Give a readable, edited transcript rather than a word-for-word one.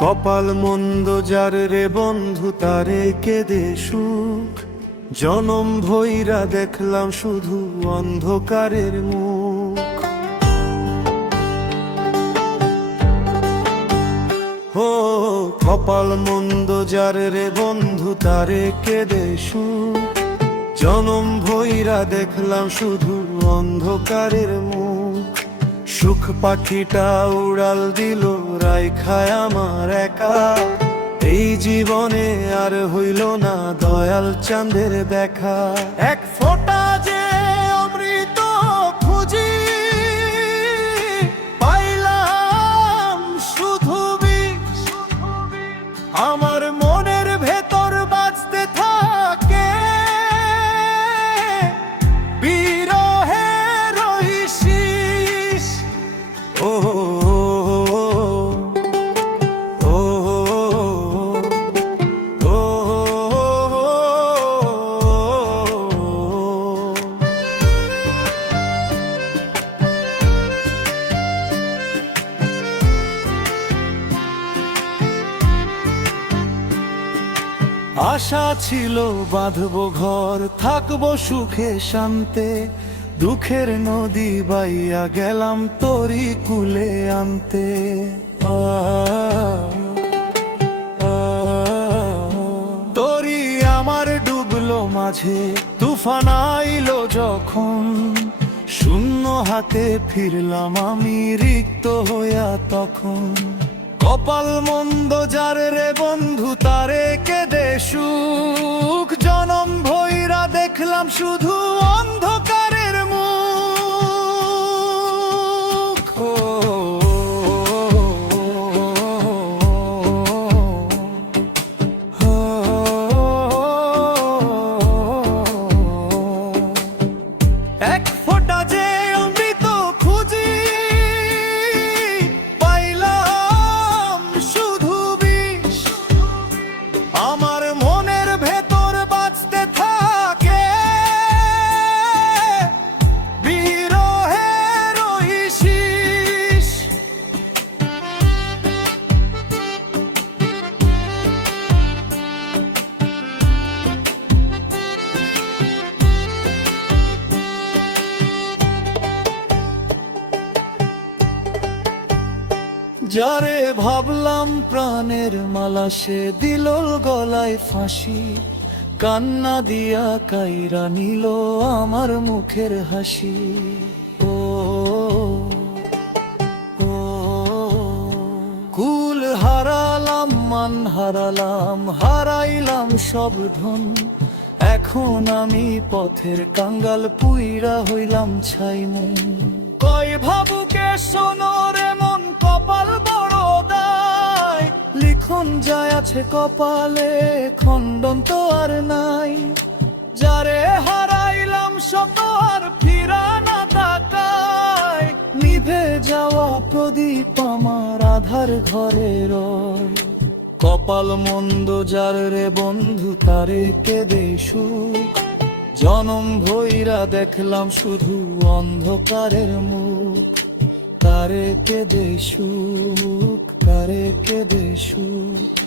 কপাল মন্দ যার রে বন্ধু তারে কেঁদে সুখ, জনম ভৈরা দেখলাম শুধু অন্ধকারের মুখ। ও কপাল মন্দ যার রে বন্ধু তারে কেঁদে সুখ, জনম ভৈরা দেখলাম শুধু অন্ধকারের মুখ। সুখ পাখিটা উড়াল দিল রাইখায় আমার একা, এই জীবনে আর হইল না দয়াল চাঁদের দেখা। এক ফোঁটা যে অমৃত খুঁজি পাইলাম শুধু বিষ, আমার মনের ভেতর বাজতে থাকে বিরহের ওই শীষ। ও আশা ছিল বাঁধবো ঘর, থাকবো সুখে শান্তে, দুঃখের নদী বাইয়া গেলাম তোরি কুলে আনতে। তোরি আমার ডুবলো মাঝে, তুফান আইলো যখন, শূন্য হাতে ফিরলাম আমি রিক্ত হইয়া তখন। কপাল মন্দ যার রে বন্ধু তারে কেঁদে সুখ, জনম ভৈরা দেখলাম শুধু অন্ধকারের মুখ। এক ফোঁটা যে অমৃত খুঁজি পাইলাম শুধু বিষ, আমার মনের ভেতর বাজতে থাকে বিরহের ওই শীষ। যারে ভাবলাম প্রাণের মালা সে দিল গলায় ফাঁসি, কান্না দিয়া কাইরা নিল আমার মুখের হাসি। ও ও কুল হারালাম মান হারালাম, হারাইলাম সব ধন, এখন আমি পথের কাঙ্গাল পুইরা হইলাম ছাই মন। কয় ভাবুকে শোনো রে মন, কপাল বড় দায়, লিখন যায় আছে কপালে খণ্ডন তো আর নাই। যারে হারাইলাম শত আর ফিরা না তাকায়, নিভে যাওয়া প্রদীপ আমার আধার ঘরে রয়। কপাল মন্দ যার রে বন্ধু তারে কেঁদে সুখ, জনম ভৈরা দেখলাম শুধু অন্ধকারের মুখ। তারে কেঁদে সুখ, তারে কেঁদে সুখ।